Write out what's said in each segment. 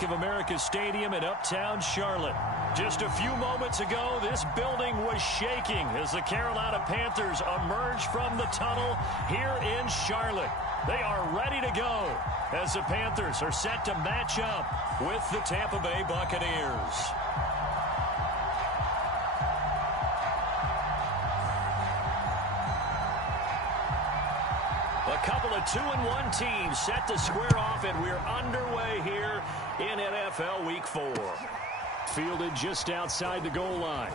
Bank of America Stadium in uptown Charlotte. Just a few moments ago, this building was shaking as the Carolina Panthers emerged from the tunnel here in Charlotte. They are ready to go as the Panthers are set to match up with the Tampa Bay Buccaneers. A couple of 2-1 teams set to square off, and we're underway here in NFL Week 4. Fielded just outside the goal line.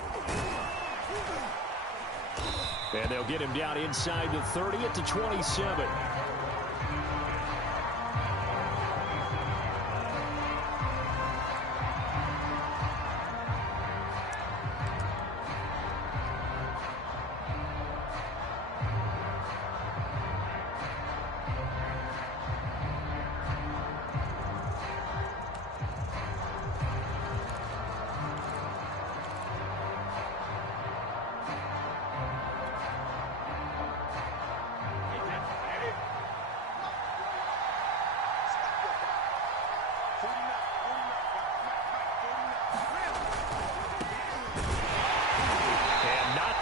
And they'll get him down inside the 30 at the 27.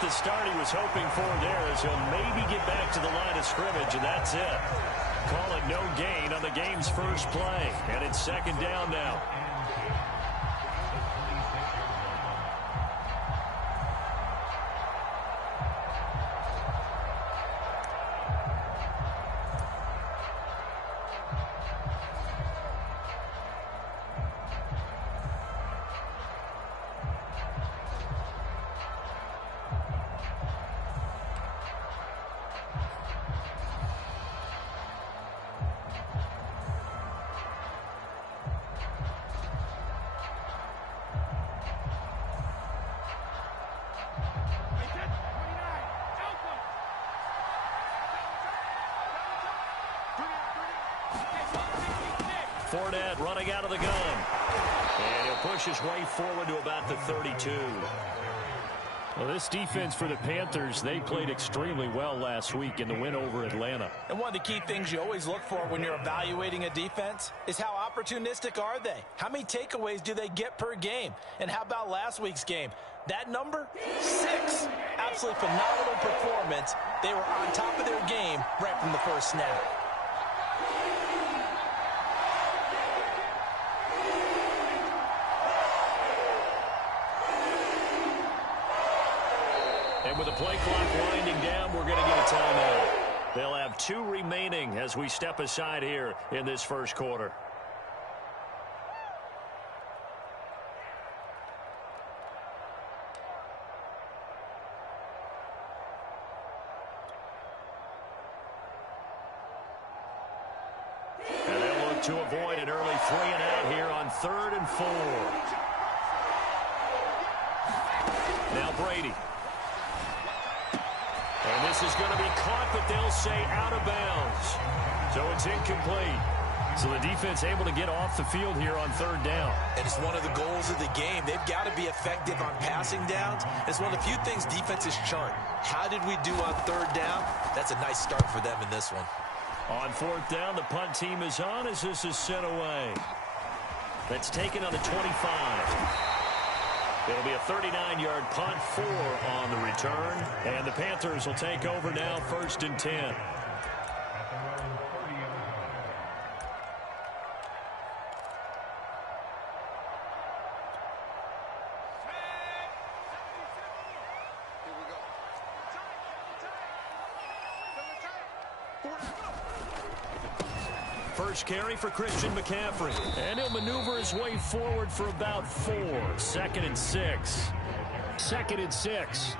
The start he was hoping for there as he'll maybe get back to the line of scrimmage, and that's it. Call it no gain on the game's first play, and it's second down now. Fournette running out of the gun. And he'll push his way forward to about the 32. Well, this defense for the Panthers, they played extremely well last week in the win over Atlanta. And one of the key things you always look for when you're evaluating a defense is how opportunistic are they? How many takeaways do they get per game? And how about last week's game? That number, 6. Absolutely phenomenal performance. They were on top of their game right from the first snap. And with the play clock winding down, we're going to get a timeout. They'll have 2 remaining as we step aside here in this first quarter. And they'll look to avoid an early 3-and-out here on 3rd and 4. Now Brady. And this is going to be caught, but they'll say out of bounds. So it's incomplete. So the defense able to get off the field here on 3rd down. And it's one of the goals of the game. They've got to be effective on passing downs. It's one of the few things defenses chart. How did we do on 3rd down? That's a nice start for them in this one. On 4th down, the punt team is on as this is sent away. That's taken on the 25. It'll be a 39-yard punt, 4 on the return. And the Panthers will take over now, 1st and 10. First carry for Christian McCaffrey. And he'll maneuver his way forward for about 4. 2nd and 6. 2nd and 6.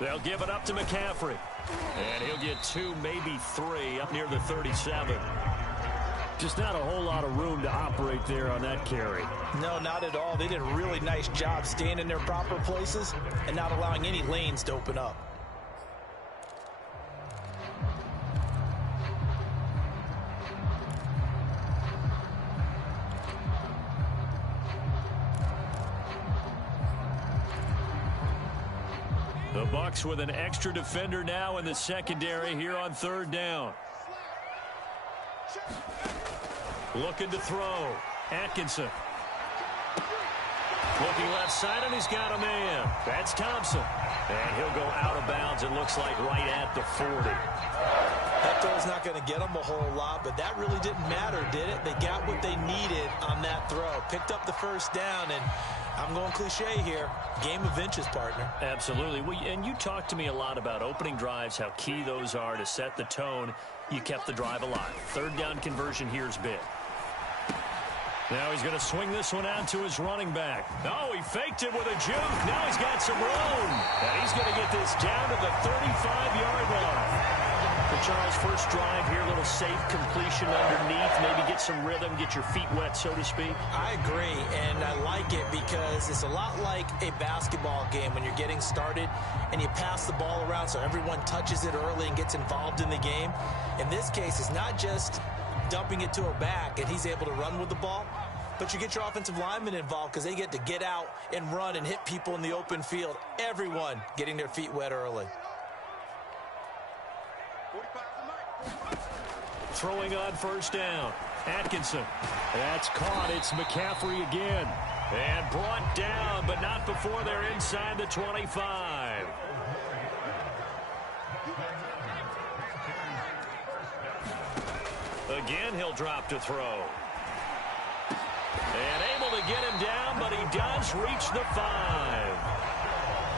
They'll give it up to McCaffrey. And he'll get 2, maybe 3, up near the 37. Just not a whole lot of room to operate there on that carry. No, not at all. They did a really nice job staying in their proper places and not allowing any lanes to open up. The Bucs with an extra defender now in the secondary here on third down. Looking to throw. Atkinson. Looking left side, and he's got a man. That's Thompson. And he'll go out of bounds, it looks like, right at the 40. That throw's not going to get them a whole lot, but that really didn't matter, did it? They got what they needed on that throw. Picked up the first down, and I'm going cliche here. Game of inches, partner. Absolutely. Well, and you talked to me a lot about opening drives, how key those are to set the tone. You kept the drive alive. Third down conversion here is big. Now he's going to swing this one out to his running back. Oh, he faked it with a juke. Now he's got some room. And he's going to get this down to the 35-yard line. For Charles, first drive here, a little safe completion underneath. Maybe get some rhythm, get your feet wet, so to speak. I agree, and I like it because it's a lot like a basketball game when you're getting started and you pass the ball around so everyone touches it early and gets involved in the game. In this case, it's not just dumping it to a back and he's able to run with the ball, but you get your offensive linemen involved because they get to get out and run and hit people in the open field. Everyone getting their feet wet early. Throwing on first down. Atkinson. That's caught. It's McCaffrey again. And brought down, but not before they're inside the 25. Again, he'll drop to throw. And able to get him down, but he does reach the 5.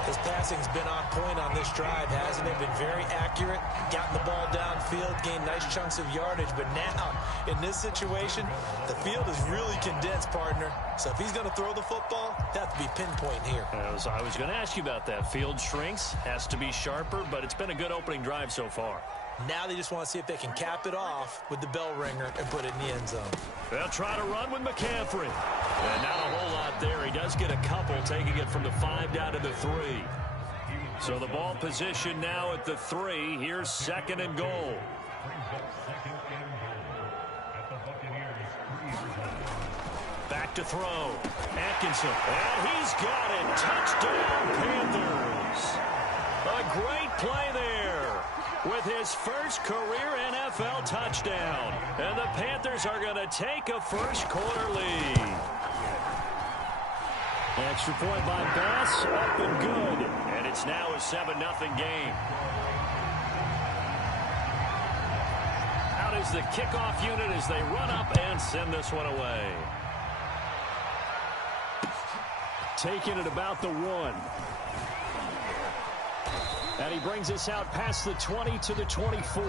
His passing's been on point on this drive, hasn't it? Been very accurate, gotten the ball downfield, gained nice chunks of yardage. But now, in this situation, the field is really condensed, partner. So if he's going to throw the football, that has to be pinpoint here. I was going to ask you about that. Field shrinks, has to be sharper, but it's been a good opening drive so far. Now they just want to see if they can cap it off with the bell ringer and put it in the end zone. They'll try to run with McCaffrey. And not a whole lot there. He does get a couple, taking it from the 5 down to the 3. So the ball position now at the 3. Here's second and goal. Back to throw. Atkinson. And he's got it. Touchdown, Panthers. A great play there with his first career NFL touchdown. And the Panthers are going to take a first-quarter lead. Extra point by Bass, up and good. And it's now a 7-0 game. Out is the kickoff unit as they run up and send this one away. Taking it about the 1. And he brings us out past the 20 to the 24.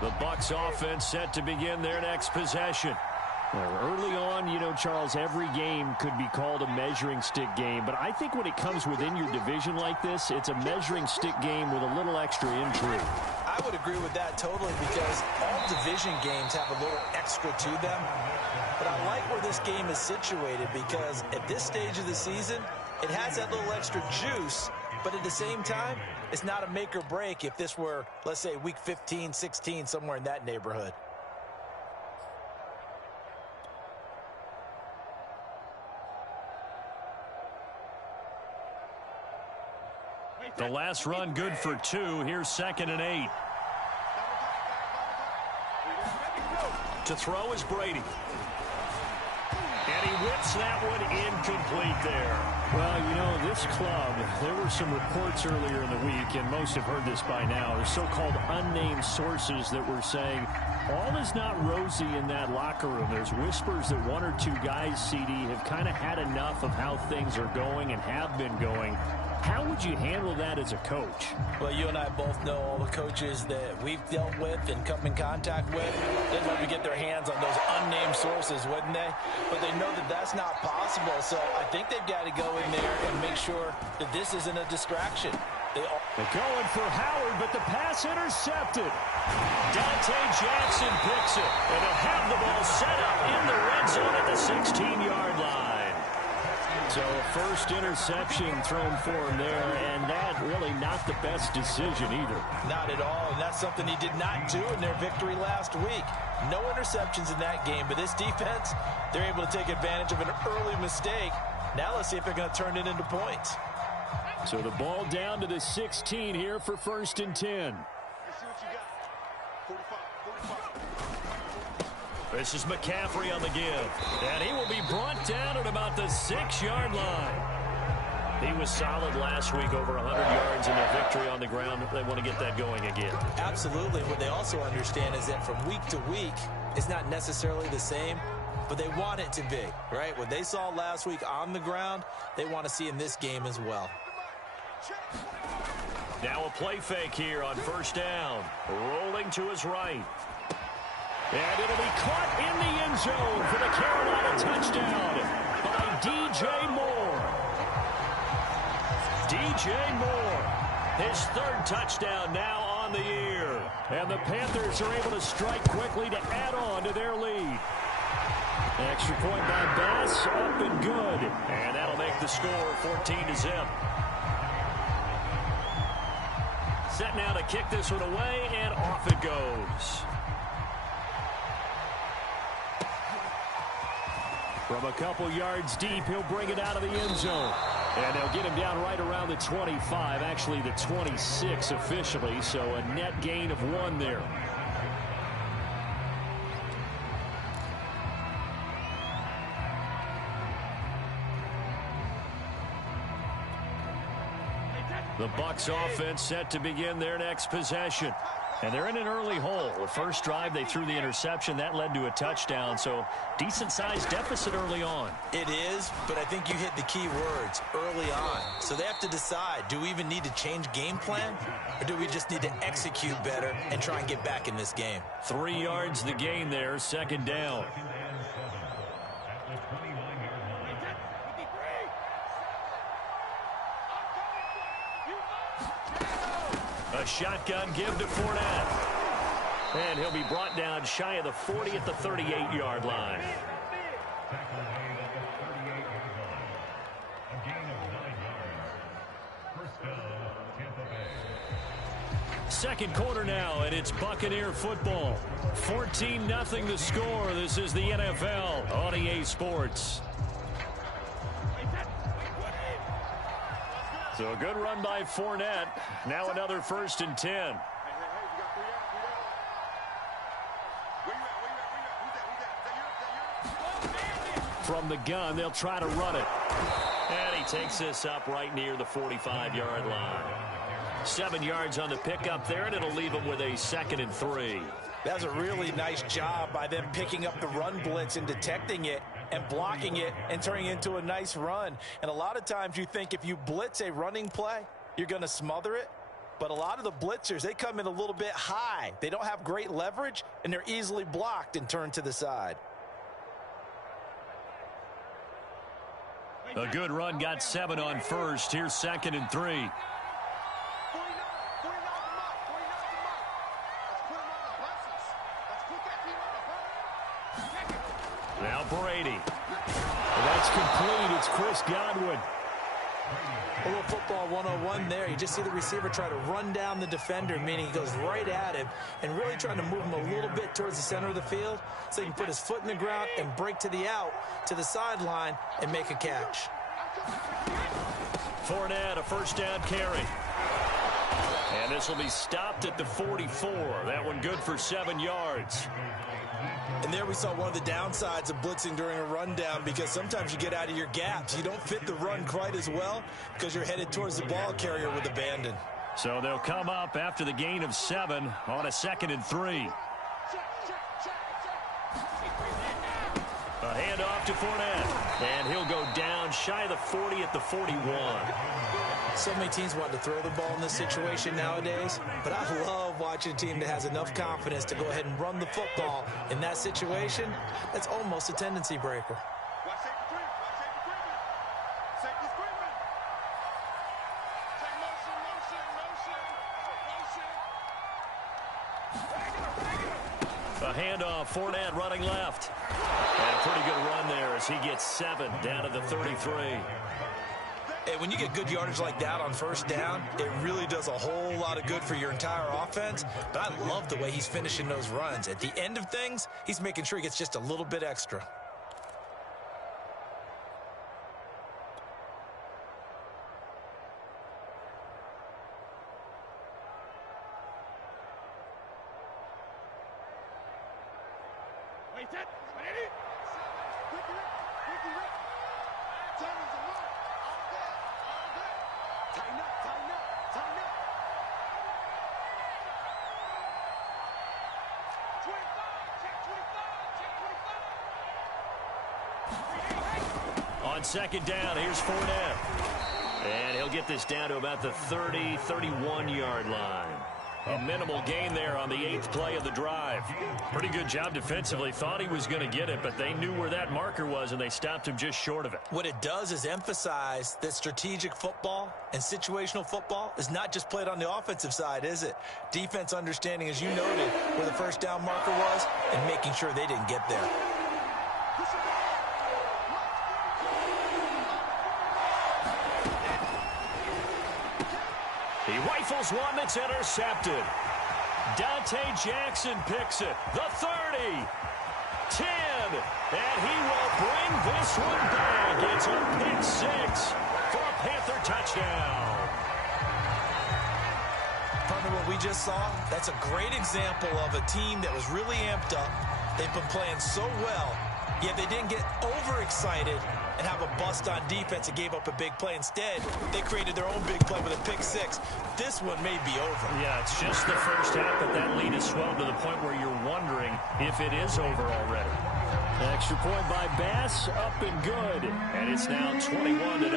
The Bucs offense set to begin their next possession. Early on, you know, Charles, every game could be called a measuring stick game. But I think when it comes within your division like this, it's a measuring stick game with a little extra intrigue. I would agree with that totally because all division games have a little extra to them. But I like where this game is situated because at this stage of the season, it has that little extra juice. But at the same time, it's not a make or break if this were, let's say, week 15, 16, somewhere in that neighborhood. The last run good for 2. Here's second and 8. To throw is Brady. And he whips that one incomplete there. Well, you know, this club, there were some reports earlier in the week, and most have heard this by now, the so-called unnamed sources that were saying all is not rosy in that locker room. There's whispers that 1 or 2 guys, CD, have kind of had enough of how things are going and have been going. How would you handle that as a coach? Well, you and I both know all the coaches that we've dealt with and come in contact with. They'd love to get their hands on those unnamed sources, wouldn't they? But they know that that's not possible, so I think they've got to go in there and make sure that this isn't a distraction. They're going for Howard, but the pass intercepted. Dante Jackson picks it, and they'll have the ball set up in the red zone at the 16-yard line. So a first interception thrown for him there, and that really not the best decision either. Not at all, and that's something he did not do in their victory last week. No interceptions in that game, but this defense, they're able to take advantage of an early mistake. Now let's see if they're going to turn it into points. So the ball down to the 16 here for 1st and 10. This is McCaffrey on the give. And he will be brought down at about the 6-yard line. He was solid last week, over 100 yards in their victory on the ground. They want to get that going again. Absolutely. What they also understand is that from week to week, it's not necessarily the same, but they want it to be, right? What they saw last week on the ground, they want to see in this game as well. Now a play fake here on 1st down. Rolling to his right. And it'll be caught in the end zone for the Carolina touchdown by DJ Moore. DJ Moore, his 3rd touchdown now on the year. And the Panthers are able to strike quickly to add on to their lead. Extra point by Bass, up and good. And that'll make the score 14-0. Set now to kick this one away, and off it goes. From a couple yards deep, he'll bring it out of the end zone. And they'll get him down right around the 25, actually the 26 officially, so a net gain of 1 there. The Bucs offense set to begin their next possession. And they're in an early hole. The first drive, they threw the interception. That led to a touchdown, so decent-sized deficit early on. It is, but I think you hit the key words, early on. So they have to decide, do we even need to change game plan, or do we just need to execute better and try and get back in this game? 3 yards the gain there, 2nd down. A shotgun give to Fournette. And he'll be brought down shy of the 40 at the 38-yard line. Second quarter now, and it's Buccaneer football. 14-0 the score. This is the NFL on EA Sports. So a good run by Fournette. Now another 1st and 10. From the gun, they'll try to run it. And he takes this up right near the 45-yard line. 7 yards on the pickup there, and it'll leave him with a 2nd and 3. That's a really nice job by them picking up the run blitz and detecting it and blocking it and turning it into a nice run. And a lot of times you think if you blitz a running play, you're going to smother it. But a lot of the blitzers, they come in a little bit high. They don't have great leverage, and they're easily blocked and turned to the side. A good run, got 7 on first. Here's 2nd and 3. Now Brady. That's complete. It's Chris Godwin. A little football 101 there. You just see the receiver try to run down the defender, meaning he goes right at him and really trying to move him a little bit towards the center of the field so he can put his foot in the ground and break to the out, to the sideline, and make a catch. Fournette, a 1st down carry. And this will be stopped at the 44. That one good for 7 yards. And there we saw one of the downsides of blitzing during a rundown, because sometimes you get out of your gaps. You don't fit the run quite as well because you're headed towards the ball carrier with abandon. So they'll come up after the gain of 7 on a 2nd and 3. A handoff to Fournette. And he'll go down shy of the 40 at the 41. So many teams want to throw the ball in this situation nowadays, but I love watching a team that has enough confidence to go ahead and run the football in that situation. That's almost a tendency breaker. A handoff, Fournette running left. And pretty good run there as he gets 7 down to the 33. Hey, when you get good yardage like that on first down, it really does a whole lot of good for your entire offense. But I love the way he's finishing those runs. At the end of things, he's making sure he gets just a little bit extra. On second down, here's Fournette. And he'll get this down to about the 30, 31-yard line. A minimal gain there on the 8th play of the drive. Pretty good job defensively. Thought he was going to get it, but they knew where that marker was, and they stopped him just short of it. What it does is emphasize that strategic football and situational football is not just played on the offensive side, is it? Defense understanding, as you noted, where the first down marker was and making sure they didn't get there. He rifles one that's intercepted. Dante Jackson picks it. The 30. 10. And he will bring this one back. It's a pick 6 for a Panther touchdown. Partner, what we just saw, that's a great example of a team that was really amped up. They've been playing so well, yet they didn't get overexcited and have a bust on defense and gave up a big play. Instead, they created their own big play with a pick 6. This one may be over. Yeah, it's just the first half, but that lead is swelled to the point where you're wondering if it is over already. Extra point by Bass, up and good. And it's now 21-0.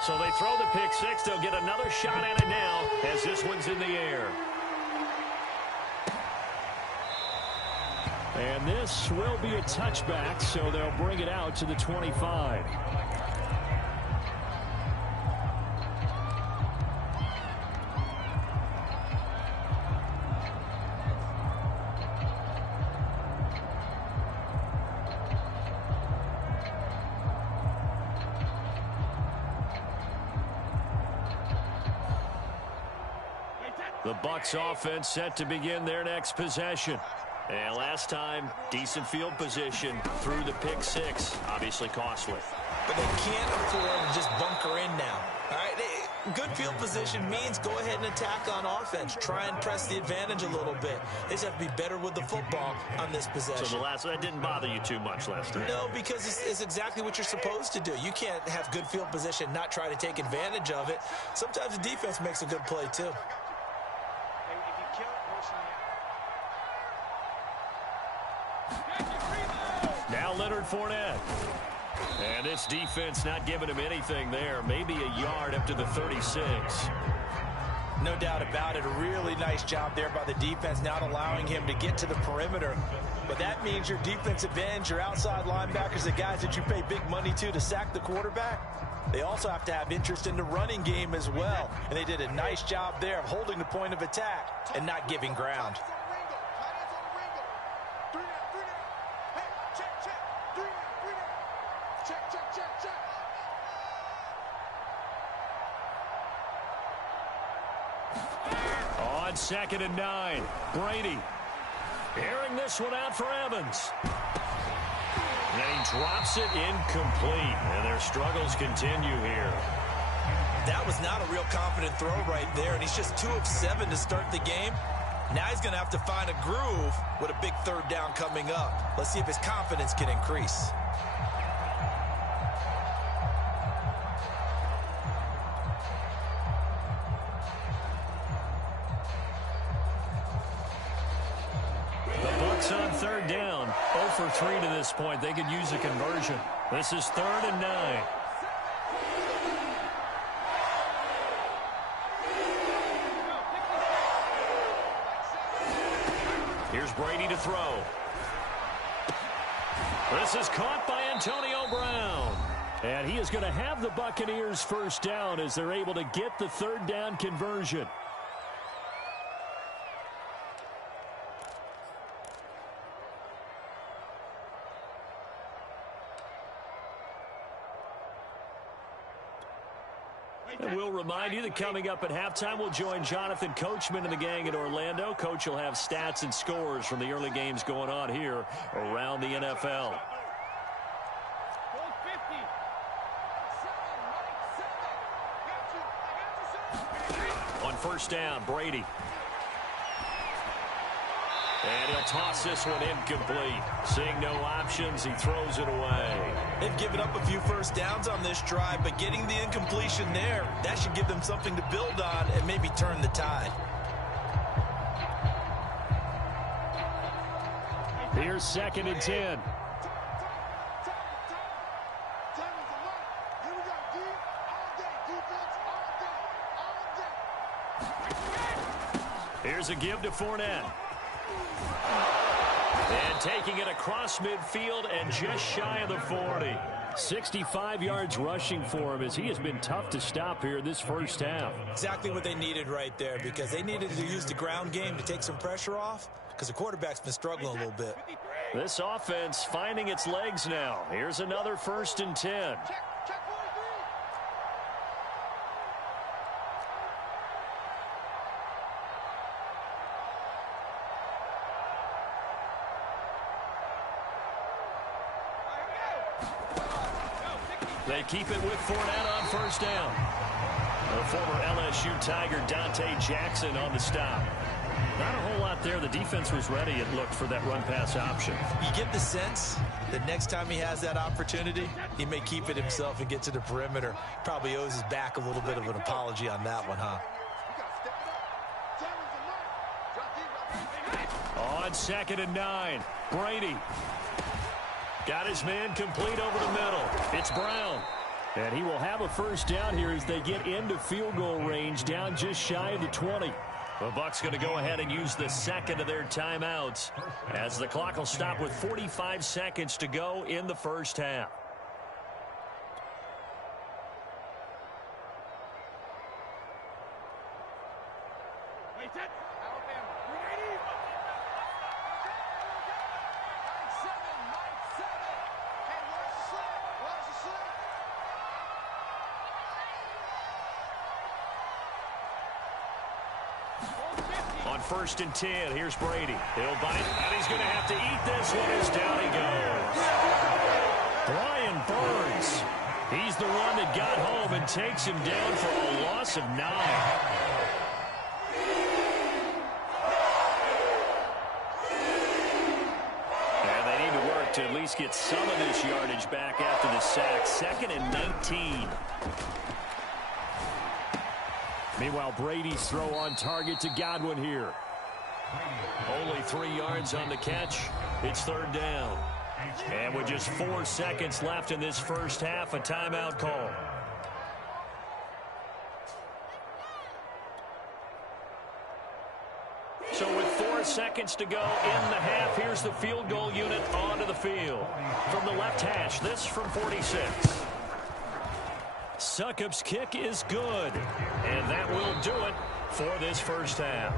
So they throw the pick 6. They'll get another shot at it now as this one's in the air. And this will be a touchback, so they'll bring it out to the 25. The Bucs offense set to begin their next possession. And last time, decent field position through the pick 6. Obviously costly. But they can't afford to just bunker in now. All right, good field position means go ahead and attack on offense. Try and press the advantage a little bit. They just have to be better with the football on this possession. So that didn't bother you too much last time? No, because it's exactly what you're supposed to do. You can't have good field position, not try to take advantage of it. Sometimes the defense makes a good play, too. Now Leonard Fournette. And this defense not giving him anything there. Maybe a yard up to the 36. No doubt about it. A really nice job there by the defense, not allowing him to get to the perimeter. But that means your defensive ends, your outside linebackers, the guys that you pay big money to sack the quarterback, they also have to have interest in the running game as well. And they did a nice job there of holding the point of attack and not giving ground. On 2nd and 9, Brady airing this one out for Evans. And he drops it incomplete, and their struggles continue here. That was not a real confident throw right there, and he's just 2 of 7 to start the game. Now he's going to have to find a groove with a big 3rd down coming up. Let's see if his confidence can increase. On 3rd down, 0 for 3 to this point. They could use a conversion. This is 3rd and 9. Here's Brady to throw. This is caught by Antonio Brown. And he is going to have the Buccaneers first down as they're able to get the 3rd down conversion. And we'll remind you that coming up at halftime, we'll join Jonathan Coachman and the gang in Orlando. Coach will have stats and scores from the early games going on here around the NFL. On first down, Brady. And he'll toss this one incomplete. Seeing no options, he throws it away. They've given up a few first downs on this drive, but getting the incompletion there, that should give them something to build on and maybe turn the tide. Here's 2nd and 10. Here's a give to Fournette. And taking it across midfield and just shy of the 40. 65 yards rushing for him as he has been tough to stop here this first half. Exactly what they needed right there, because they needed to use the ground game to take some pressure off, because the quarterback's been struggling a little bit. This offense finding its legs now. Here's another 1st and 10. They keep it with Fournette on first down. The former LSU Tiger Dante Jackson on the stop. Not a whole lot there. The defense was ready, it looked, for that run-pass option. You get the sense that next time he has that opportunity, he may keep it himself and get to the perimeter. Probably owes his back a little bit of an apology on that one, huh? On 2nd and 9, Brady. Got his man complete over the middle. It's Brown. And he will have a first down here as they get into field goal range, down just shy of the 20. The Bucs going to go ahead and use the second of their timeouts as the clock will stop with 45 seconds to go in the first half. On 1st and 10, here's Brady. He'll bite, and he's going to have to eat this one as down he goes. Brian Burns. He's the one that got home and takes him down for a loss of 9. And they need to work to at least get some of this yardage back after the sack. 2nd and 19. Meanwhile, Brady's throw on target to Godwin here. Only 3 yards on the catch. It's 3rd down. And with just 4 seconds left in this first half, a timeout call. So with 4 seconds to go in the half, here's the field goal unit onto the field. From the left hash, this from 46. Succop's kick is good, and that will do it for this first half.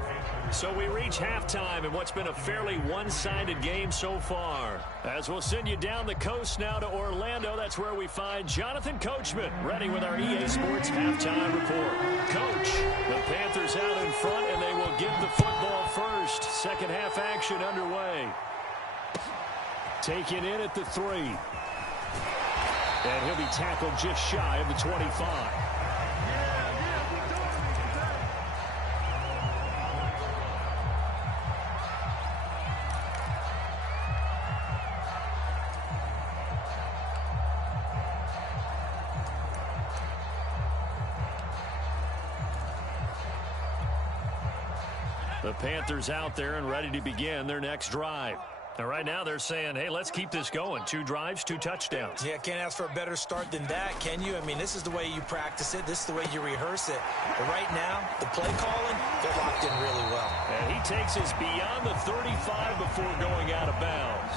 So we reach halftime in what's been a fairly one-sided game so far. As we'll send you down the coast now to Orlando, that's where we find Jonathan Coachman ready with our EA Sports halftime report. Coach, the Panthers out in front, and they will get the football first. Second half action underway. Taken in at the 3. And he'll be tackled just shy of the 25. The Panthers out there and ready to begin their next drive. Now, right now, they're saying, hey, let's keep this going. 2 drives, 2 touchdowns. Yeah, can't ask for a better start than that, can you? I mean, this is the way you practice it. This is the way you rehearse it. But right now, the play calling, they're locked in really well. And he takes us beyond the 35 before going out of bounds.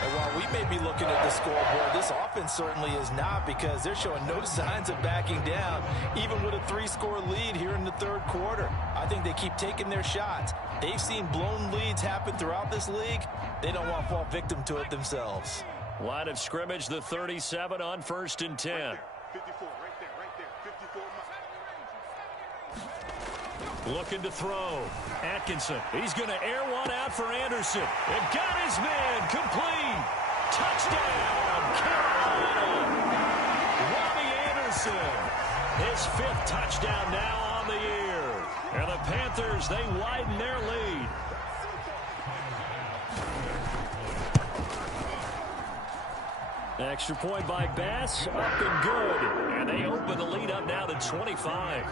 And while we may be looking at the scoreboard, this offense certainly is not, because they're showing no signs of backing down, even with a 3-score lead here in the 3rd quarter. I think they keep taking their shots. They've seen blown leads happen throughout this league. They don't want to fall victim to it themselves. Line of scrimmage, the 37 on 1st and 10. 54, right there, 54. Looking to throw. Atkinson. He's going to air one out for Anderson. And got his man. Complete. Touchdown. Carolina. Robbie Anderson. His 5th touchdown now on the year. And the Panthers, they widen their lead. Extra point by Bass. Up and good. And they open the lead up now to 25.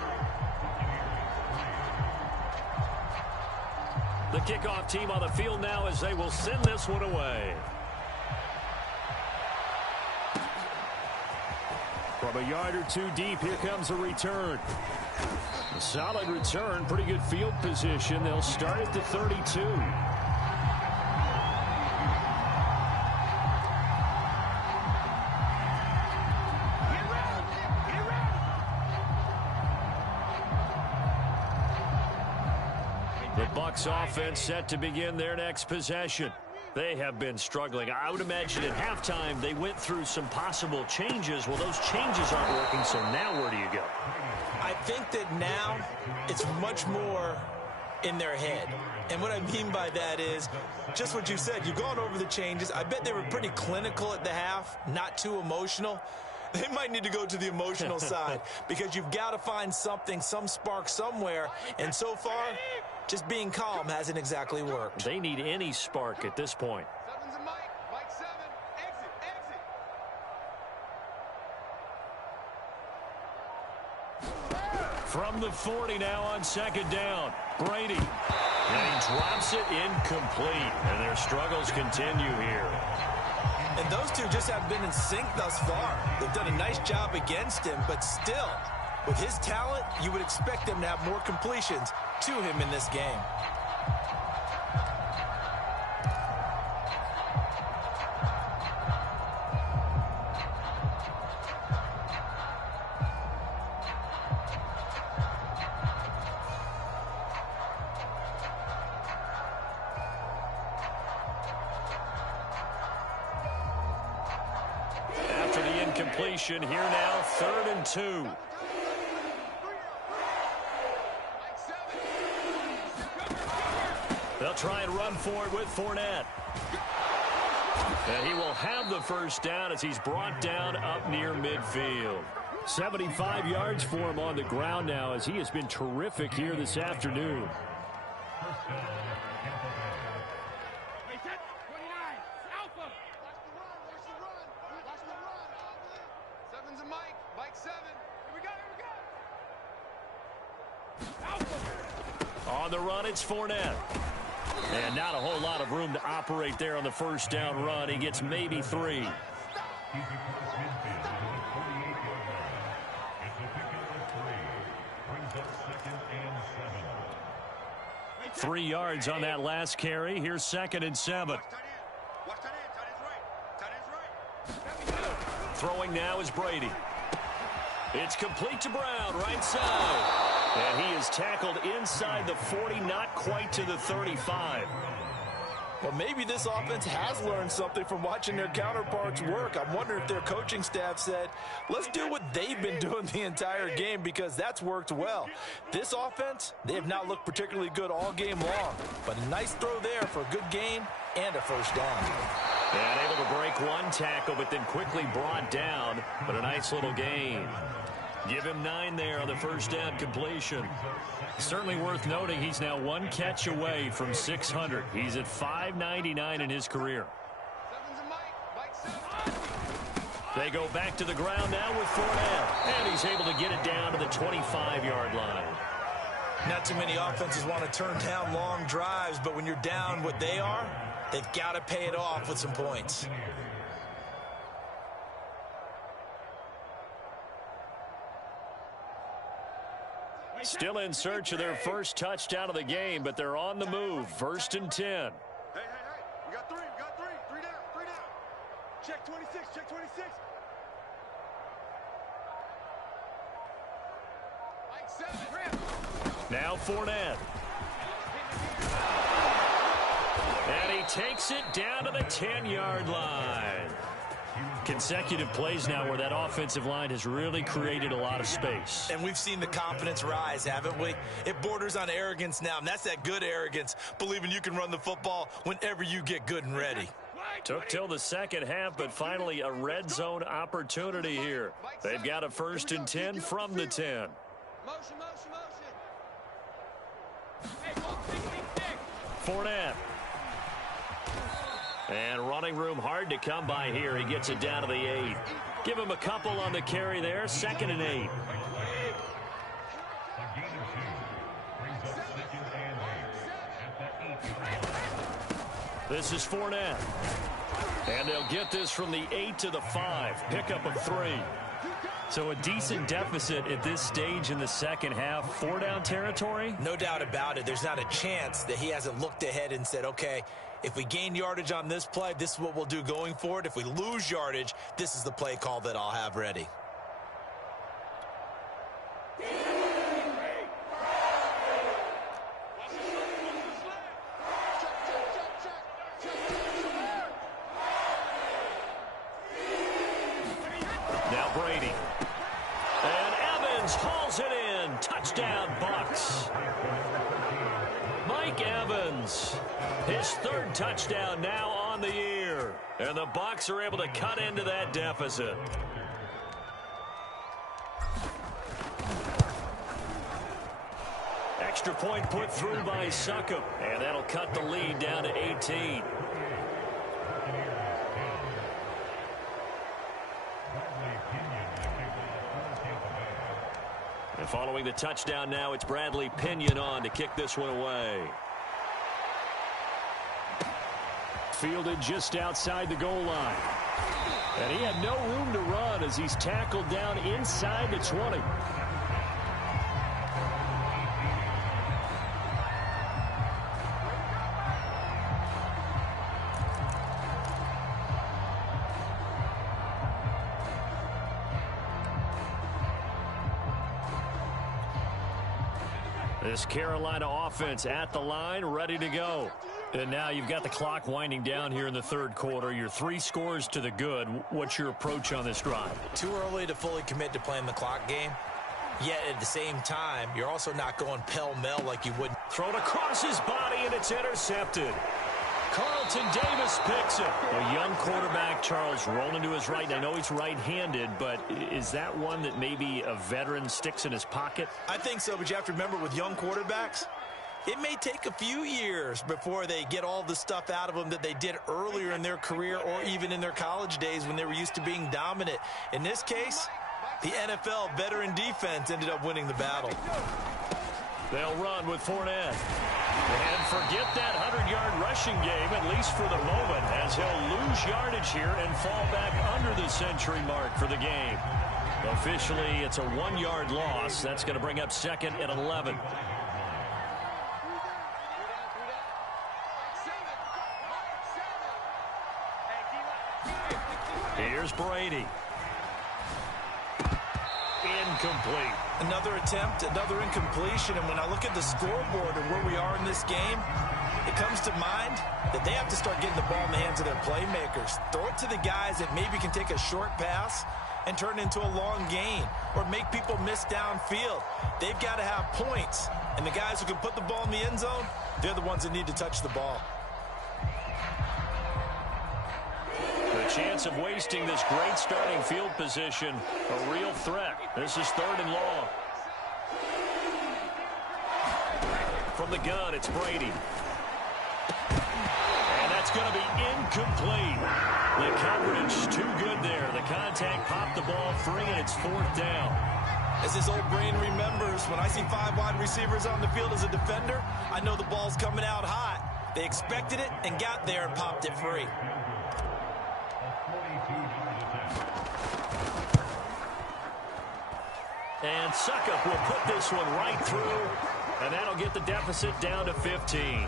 The kickoff team on the field now as they will send this one away. From a yard or two deep, here comes a return. A solid return, pretty good field position. They'll start at the 32. The Bucs offense set to begin their next possession. They have been struggling. I would imagine at halftime they went through some possible changes. Well, those changes aren't working, so now where do you go? I think that now it's much more in their head. And what I mean by that is just what you said. You've gone over the changes. I bet they were pretty clinical at the half, not too emotional. They might need to go to the emotional side because you've got to find something, some spark somewhere. And so far, just being calm hasn't exactly worked. They need any spark at this point. From the 40 now on 2nd down. Brady. And he drops it incomplete. And their struggles continue here. And those two just have been in sync thus far. They've done a nice job against him, but still, with his talent, you would expect them to have more completions to him in this game. After the incompletion, here now, 3rd and 2. They'll try and run for it with Fournette. And he will have the first down as he's brought down up near midfield. 75 yards for him on the ground now as he has been terrific here this afternoon. On the run, it's Fournette. And not a whole lot of room to operate there on the first down run. He gets maybe 3. 3 yards on that last carry. Here's 2nd and 7. Throwing now is Brady. It's complete to Brown, right side. And he is tackled inside the 40, not quite to the 35. Well, maybe this offense has learned something from watching their counterparts work. I'm wondering if their coaching staff said, let's do what they've been doing the entire game because that's worked well. This offense, they have not looked particularly good all game long. But a nice throw there for a good gain and a first down. And able to break one tackle, but then quickly brought down. But a nice little gain. Give him 9 there on the first down completion. Certainly worth noting he's now 1 catch away from 600. He's at 599 in his career. They go back to the ground now with Fournette. And he's able to get it down to the 25-yard line. Not too many offenses want to turn down long drives, but when you're down what they are, they've got to pay it off with some points. Still in search of their first touchdown of the game, but they're on the move. 1st and 10. Hey. We got 3. Three down. Check 26. Now Fournette. And he takes it down to the 10-yard line. Consecutive plays now where that offensive line has really created a lot of space. And we've seen the confidence rise, haven't we? It borders on arrogance now, and that's that good arrogance, believing you can run the football whenever you get good and ready. Took till the second half, but finally a red zone opportunity here. They've got a 1st and 10 from the 10. Fournette. And running room hard to come by here. He gets it down to the 8. Give him a couple on the carry there. 2nd and 8. This is Fournette. And they'll get this from the 8 to the 5. Pickup of 3. So a decent deficit at this stage in the second half. 4-down territory? No doubt about it. There's not a chance that he hasn't looked ahead and said, okay, if we gain yardage on this play, this is what we'll do going forward. If we lose yardage, this is the play call that I'll have ready. Now Brady. And Evans hauls it in. Touchdown, Bucks. Mike Evans, his 3rd touchdown now on the year. And the Bucks are able to cut into that deficit. Extra point put through by Succop. And that'll cut the lead down to 18. And following the touchdown now, it's Bradley Pinion on to kick this one away. Fielded just outside the goal line. And he had no room to run as he's tackled down inside the 20. This Carolina offense at the line, ready to go. And now you've got the clock winding down here in the 3rd quarter. You're 3 scores to the good. What's your approach on this drive? Too early to fully commit to playing the clock game. Yet at the same time, you're also not going pell-mell like you would. Thrown across his body, and it's intercepted. Carlton Davis picks it. A young quarterback, Charles, rolling to his right. And I know he's right-handed, but is that one that maybe a veteran sticks in his pocket? I think so, but you have to remember with young quarterbacks, it may take a few years before they get all the stuff out of them that they did earlier in their career or even in their college days when they were used to being dominant. In this case, the NFL veteran defense ended up winning the battle. They'll run with Fournette. And forget that 100-yard rushing game, at least for the moment, as he'll lose yardage here and fall back under the century mark for the game. Officially, it's a 1-yard loss. That's going to bring up 2nd and 11. Here's Brady. Incomplete. Another attempt, another incompletion, and when I look at the scoreboard and where we are in this game, it comes to mind that they have to start getting the ball in the hands of their playmakers. Throw it to the guys that maybe can take a short pass and turn it into a long gain or make people miss downfield. They've got to have points, and the guys who can put the ball in the end zone, they're the ones that need to touch the ball. The chance of wasting this great starting field position, a real threat. This is 3rd and long. From the gun, it's Brady. And that's going to be incomplete. The coverage too good there. The contact popped the ball free, and it's 4th down. As his old brain remembers, when I see 5 wide receivers on the field as a defender, I know the ball's coming out hot. They expected it and got there and popped it free. And Succop will put this one right through, and that'll get the deficit down to 15.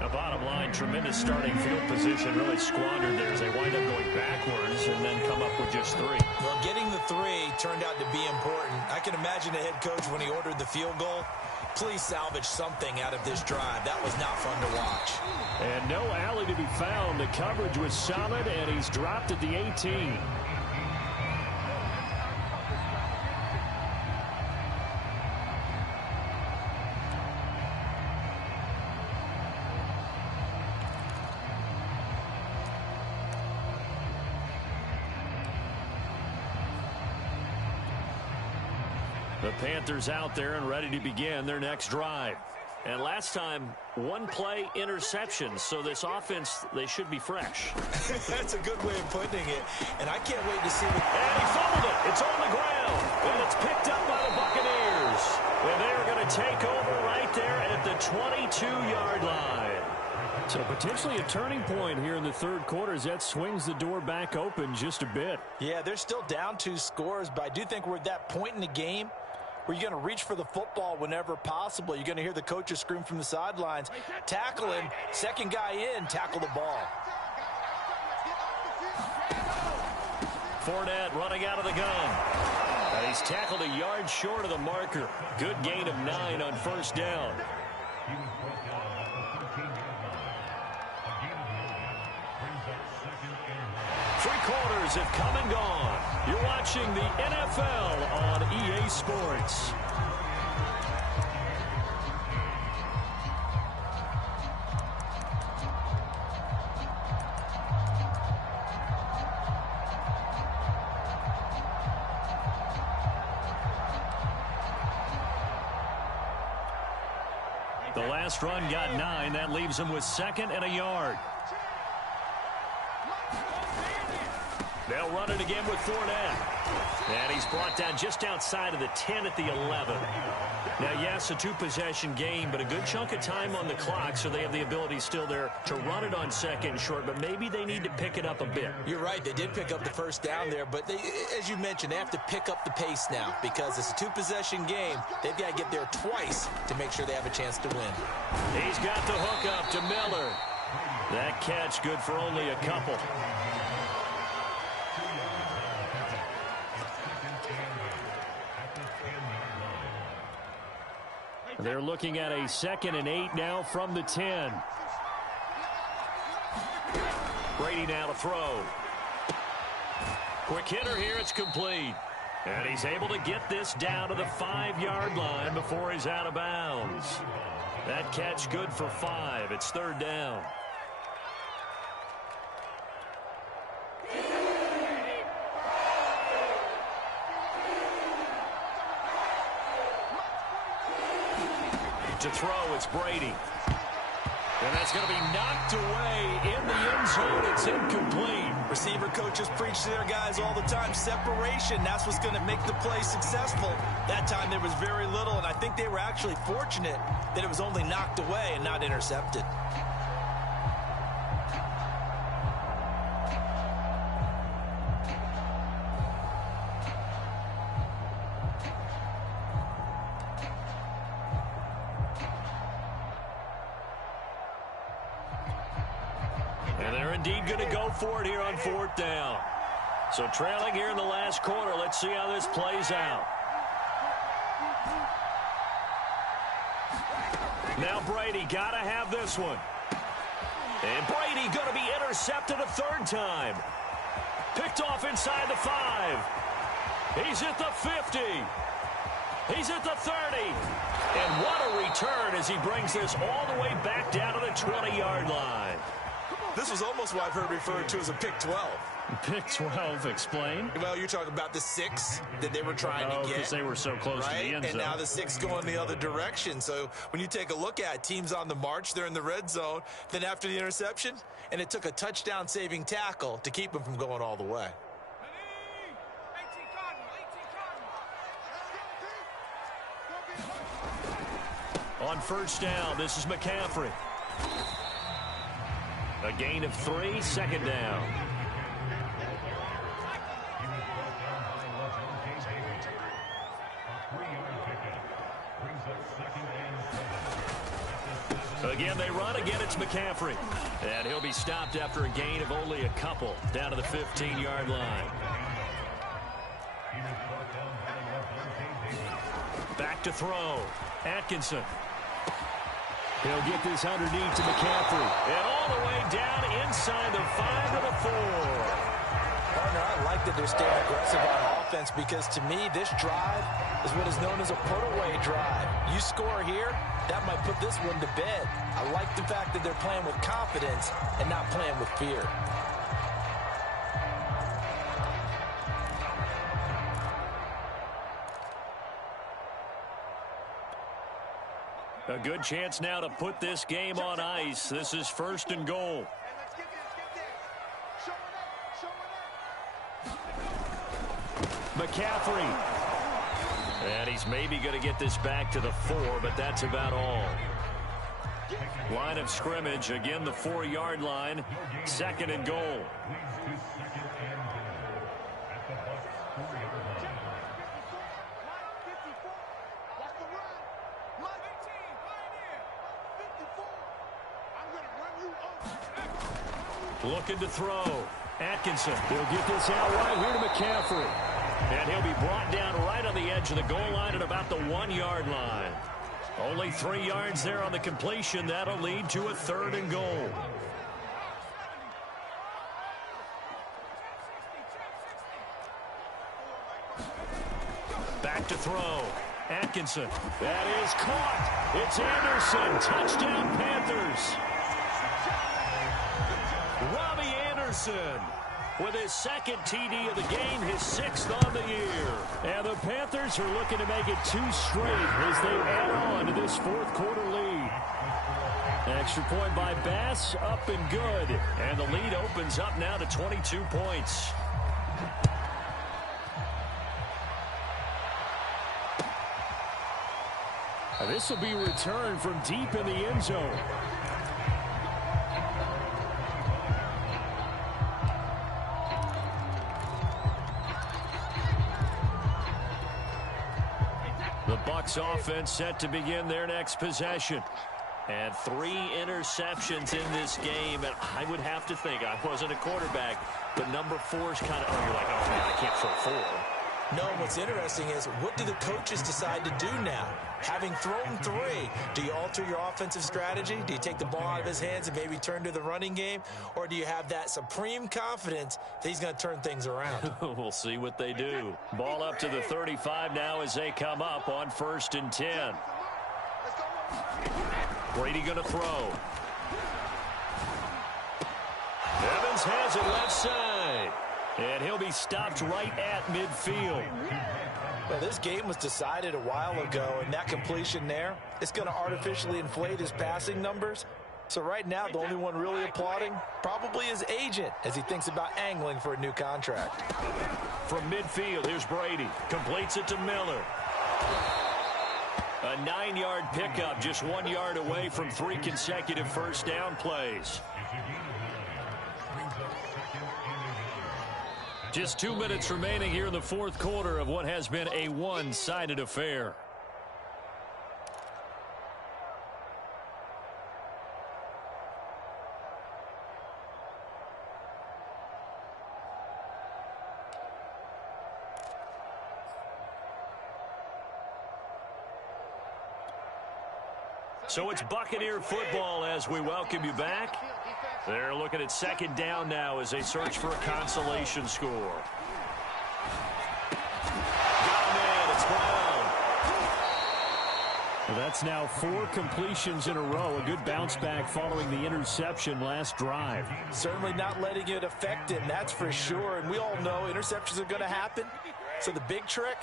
The bottom line, tremendous starting field position, really squandered there as they wind up going backwards and then come up with just 3. Well, getting the 3 turned out to be important. I can imagine the head coach when he ordered the field goal. Please salvage something out of this drive. That was not fun to watch. And no alley to be found. The coverage was solid, and he's dropped at the 18. The Panthers out there and ready to begin their next drive. And last time, one play interception. So this offense, they should be fresh. That's a good way of putting it. And I can't wait to see what... And he fumbled it. It's on the ground. And it's picked up by the Buccaneers. And they're going to take over right there at the 22-yard line. So potentially a turning point here in the third quarter as that swings the door back open just a bit. Yeah, they're still down 2 scores, but I do think we're at that point in the game where you're going to reach for the football whenever possible. You're going to hear the coaches scream from the sidelines. Tackle him. Second guy in, tackle the ball. Fournette running out of the gun. And he's tackled a yard short of the marker. Good gain of 9 on first down. Three quarters have come and gone. You're watching the NFL on EA Sports. The last run got 9. That leaves him with 2nd and a yard. They'll run it again with Fournette. And he's brought down just outside of the 10 at the 11. Now, yes, a 2-possession game, but a good chunk of time on the clock, so they have the ability still there to run it on 2nd and short, but maybe they need to pick it up a bit. You're right. They did pick up the first down there, but they, as you mentioned, they have to pick up the pace now because it's a 2-possession game. They've got to get there twice to make sure they have a chance to win. He's got the hook up to Miller. That catch good for only a couple. They're looking at a 2nd and 8 now from the 10. Brady now to throw. Quick hitter here, it's complete. And he's able to get this down to the 5-yard line before he's out of bounds. That catch good for 5. It's 3rd down. To throw, it's Brady. And that's going to be knocked away in the end zone. It's incomplete. Receiver coaches preach to their guys all the time. Separation, that's what's going to make the play successful. That time there was very little, and I think they were actually fortunate that it was only knocked away and not intercepted. Indeed going to go for it here on 4th down. So trailing here in the last quarter. Let's see how this plays out. Now Brady got to have this one. And Brady going to be intercepted a 3rd time. Picked off inside the 5. He's at the 50. He's at the 30. And what a return as he brings this all the way back down to the 20-yard line. This was almost what I've heard referred to as a pick 12. Pick 12, explain. Well, you're talking about the 6 that they were trying to get. Because they were so close to the end zone. And now the 6 going the other direction. So when you take a look at teams on the march, they're in the red zone. Then after the interception, and it took a touchdown-saving tackle to keep them from going all the way. On first down, this is McCaffrey. A gain of 3, 2nd down. Again, they run. Again, it's McCaffrey. And he'll be stopped after a gain of only a couple down to the 15-yard line. Back Back to throw. Atkinson. He'll get this underneath to McCaffrey. And all the way down inside the 5 to the 4. Partner, I like that they're staying aggressive on offense because to me, this drive is what is known as a put-away drive. You score here, that might put this one to bed. I like the fact that they're playing with confidence and not playing with fear. A good chance now to put this game on ice. This is 1st and goal. McCaffrey. And he's maybe going to get this back to the 4, but that's about all. Line of scrimmage, again the 4-yard line. 2nd and goal. Looking to throw. Atkinson. He'll get this out right here to McCaffrey. And he'll be brought down right on the edge of the goal line at about the 1-yard line. Only 3 yards there on the completion. That'll lead to a 3rd and goal. Back to throw. Atkinson. That is caught. It's Anderson. Touchdown, Panthers. Robbie Anderson with his 2nd TD of the game, his 6th on the year. And the Panthers are looking to make it 2 straight as they add on to this 4th quarter lead. Extra point by Bass, up and good. And the lead opens up now to 22 points. This will be returned from deep in the end zone. The Bucs offense set to begin their next possession. And 3 interceptions in this game. And I would have to think, I wasn't a quarterback, but number 4 is kind of, oh, you're like, oh, man, I can't throw 4. No, what's interesting is what do the coaches decide to do now? Having thrown 3, do you alter your offensive strategy? Do you take the ball out of his hands and maybe turn to the running game? Or do you have that supreme confidence that he's going to turn things around? We'll see what they do. Ball up to the 35 now as they come up on 1st and 10. Brady going to throw. Evans has it left side. And he'll be stopped right at midfield. Well, this game was decided a while ago, and that completion there, it's going to artificially inflate his passing numbers. So right now, the only one really applauding probably his agent as he thinks about angling for a new contract. From midfield, here's Brady. Completes it to Miller. A 9-yard pickup, just 1 yard away from 3 consecutive first down plays. Just 2 minutes remaining here in the 4th quarter of what has been a one-sided affair. So it's Buccaneer football as we welcome you back. They're looking at 2nd down now as they search for a consolation score. Got him in. It's Brown. Well, that's now 4 completions in a row. A good bounce back following the interception last drive. Certainly not letting it affect him, that's for sure. And we all know interceptions are going to happen. So the big trick,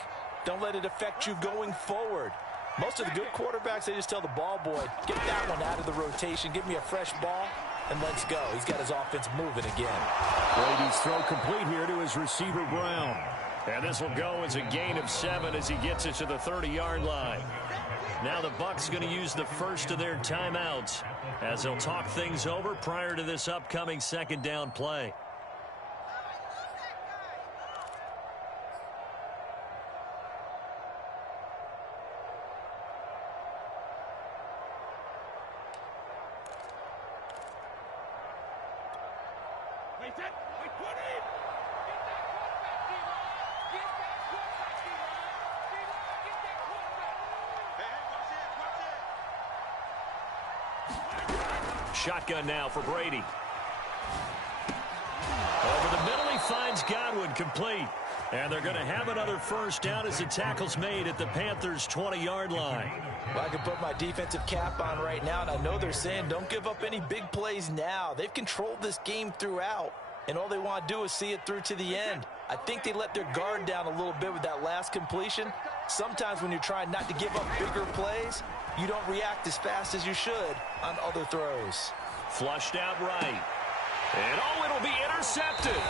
don't let it affect you going forward. Most of the good quarterbacks, they just tell the ball boy, get that one out of the rotation, give me a fresh ball, and let's go. He's got his offense moving again. Brady's throw complete here to his receiver, Brown. And this will go as a gain of 7 as he gets it to the 30-yard line. Now the Bucs going to use the first of their timeouts as they'll talk things over prior to this upcoming 2nd down play. Shotgun now for Brady. Over the middle, he finds Godwin, complete. And they're going to have another first down as the tackle's made at the Panthers' 20-yard line. Well, I can put my defensive cap on right now, and I know they're saying don't give up any big plays now. They've controlled this game throughout, and all they want to do is see it through to the end. I think they let their guard down a little bit with that last completion. Sometimes when you're trying not to give up bigger plays, you don't react as fast as you should on other throws. Flushed out right. And it'll be intercepted.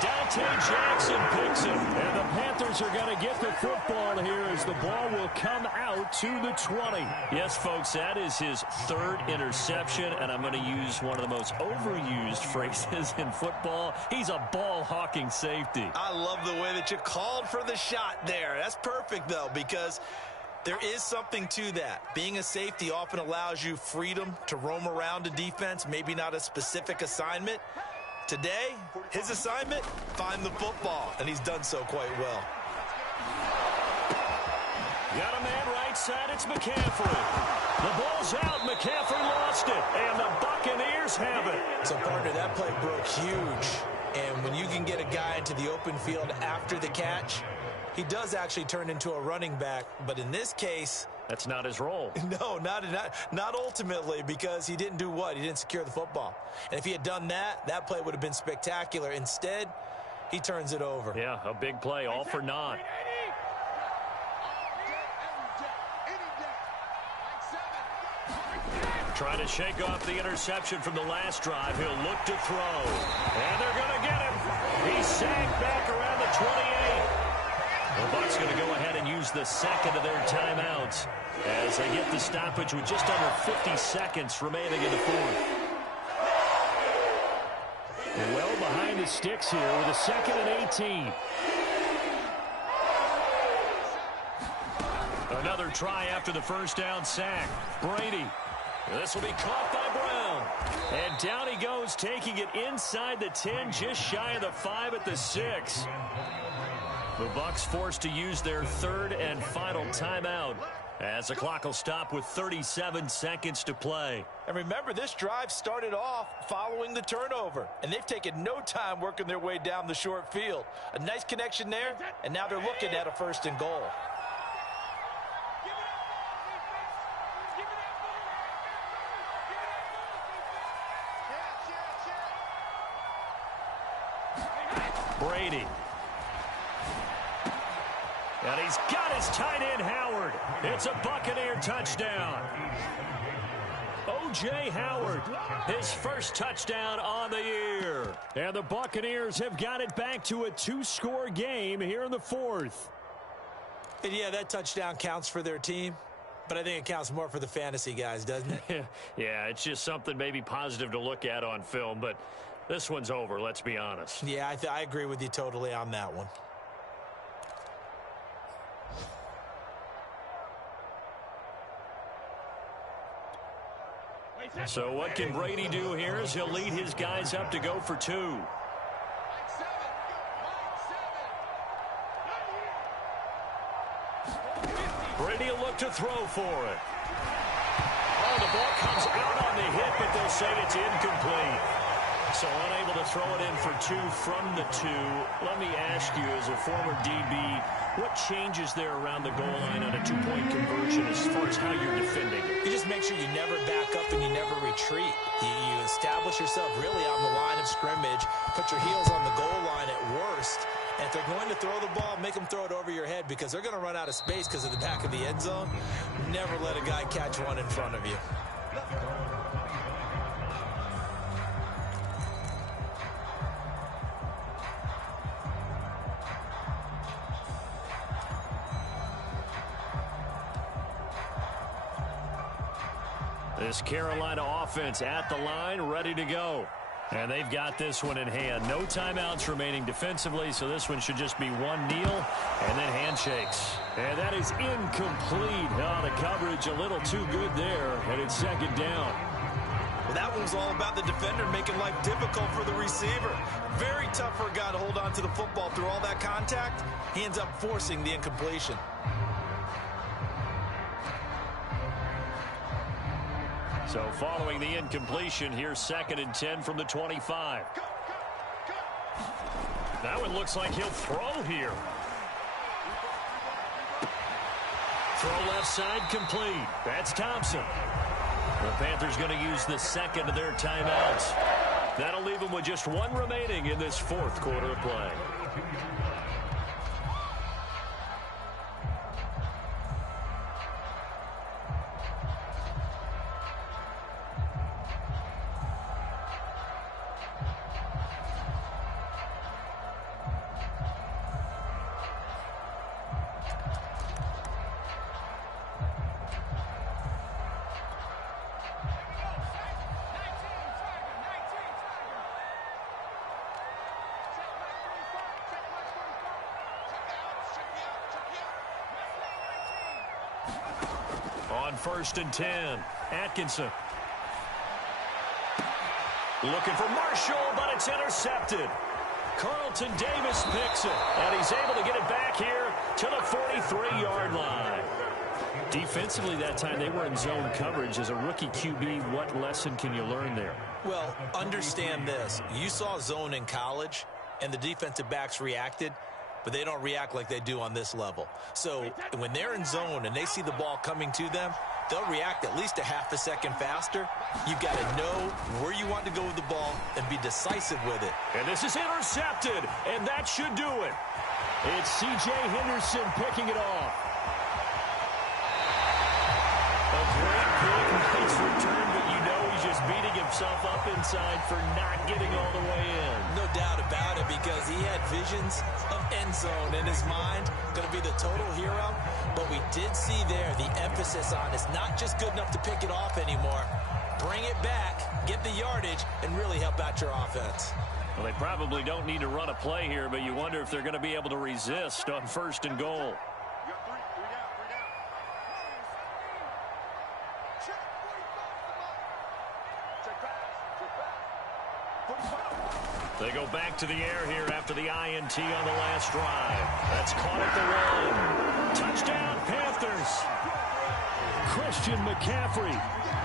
Dante Jackson picks it. And the Panthers are going to get the football here as the ball will come out to the 20. Yes, folks, that is his third interception, and I'm going to use one of the most overused phrases in football. He's a ball-hawking safety. I love the way that you called for the shot there. That's perfect, though, because there is something to that. Being a safety often allows you freedom to roam around a defense, maybe not a specific assignment. Today, his assignment, find the football, and he's done so quite well. Got a man right side, it's McCaffrey. The ball's out, McCaffrey lost it, and the Buccaneers have it. So, partner, that play broke huge, and when you can get a guy into the open field after the catch, he does actually turn into a running back, but in this case, that's not his role. No, not ultimately, because he didn't do what? He didn't secure the football. And if he had done that, that play would have been spectacular. Instead, he turns it over. Yeah, a big play, all for naught. Trying to shake off the interception from the last drive. He'll look to throw. And they're going to get him. He's sagged back around the 28. The Bucs going to go ahead and use the second of their timeouts as they get the stoppage with just under 50 seconds remaining in the fourth. Well behind the sticks here with a 2nd and 18. Another try after the first down sack. Brady. This will be caught by Brown. And down he goes, taking it inside the 10, just shy of the 5 at the 6. The Bucs forced to use their third and final timeout as the clock will stop with 37 seconds to play. And remember, this drive started off following the turnover, and they've taken no time working their way down the short field. A nice connection there, and now they're looking at a 1st and goal. Brady. And he's got his tight end, Howard. It's a Buccaneer touchdown. O.J. Howard, his first touchdown on the year. And the Buccaneers have got it back to a 2-score game here in the fourth. And yeah, that touchdown counts for their team, but I think it counts more for the fantasy guys, doesn't it? Yeah, it's just something maybe positive to look at on film, but this one's over, let's be honest. Yeah, I agree with you totally on that one. So what can Brady do here as he'll lead his guys up to go for 2. Brady will look to throw for it. Oh, the ball comes out on the hit, but they'll say it's incomplete. So unable to throw it in for 2 from the 2. Let me ask you, as a former DB, what changes there around the goal line on a 2-point conversion as far as how you're defending it? You just make sure you never back up and you never retreat. You establish yourself really on the line of scrimmage, put your heels on the goal line at worst, and if they're going to throw the ball, make them throw it over your head because they're going to run out of space because of the back of the end zone. Never let a guy catch one in front of you. This Carolina offense at the line, ready to go. And they've got this one in hand. No timeouts remaining defensively, so this one should just be one kneel and then handshakes. And that is incomplete. Oh, the coverage a little too good there, and it's 2nd down. Well, that one was all about the defender making life difficult for the receiver. Very tough for a guy to hold on to the football through all that contact. He ends up forcing the incompletion. So following the incompletion, here's 2nd and 10 from the 25. Now it looks like he'll throw here. Throw left side complete. That's Thompson. The Panthers going to use the 2nd of their timeouts. That'll leave them with just 1 remaining in this 4th quarter of play. On 1st and 10, Atkinson. Looking for Marshall, but it's intercepted. Carlton Davis picks it, and he's able to get it back here to the 43-yard line. Defensively that time, they were in zone coverage. As a rookie QB, what lesson can you learn there? Well, understand this. You saw zone in college, and the defensive backs reacted, but they don't react like they do on this level. So when they're in zone and they see the ball coming to them, they'll react at least a half a second faster. You've got to know where you want to go with the ball and be decisive with it. And this is intercepted, and that should do it. It's C.J. Henderson picking it off. A great big, nice return, but you know he's just beating himself up inside for not getting all the way in. No doubt about it, because he had visions of end zone in his mind. Going to be the total hero. But we did see there the emphasis on it's not just good enough to pick it off anymore. Bring it back, get the yardage, and really help out your offense. Well, they probably don't need to run a play here, but you wonder if they're going to be able to resist on 1st and goal. You got three down. Check pass. They go back to the air here after the INT on the last drive. That's caught at the 1. Touchdown, Panthers. Christian McCaffrey,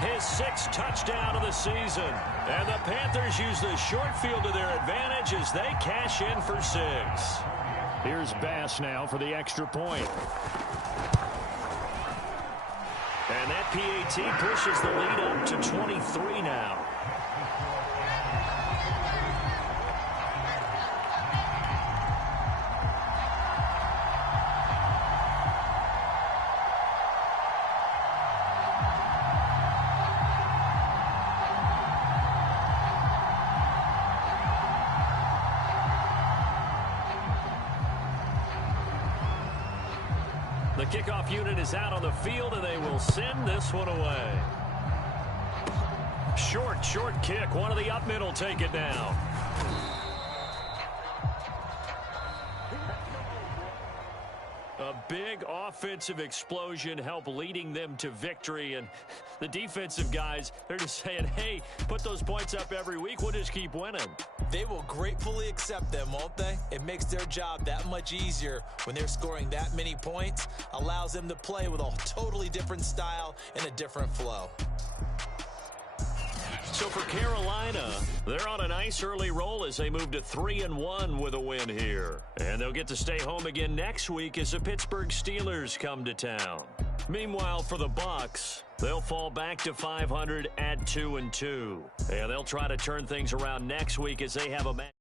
his 6th touchdown of the season. And the Panthers use the short field to their advantage as they cash in for 6. Here's Bass now for the extra point. And that PAT pushes the lead up to 23 now. The kickoff unit is out on the field, and they will send this one away. Short kick. One of the up middle take it down. A big offensive explosion helped leading them to victory. And the defensive guys, they're just saying, hey, put those points up every week. We'll just keep winning. They will gratefully accept them, won't they? It makes their job that much easier when they're scoring that many points. Allows them to play with a totally different style and a different flow. So for Carolina, they're on a nice early roll as they move to 3-1 with a win here. And they'll get to stay home again next week as the Pittsburgh Steelers come to town. Meanwhile, for the Bucs, they'll fall back to 500 at 2-2. And they'll try to turn things around next week as they have a match.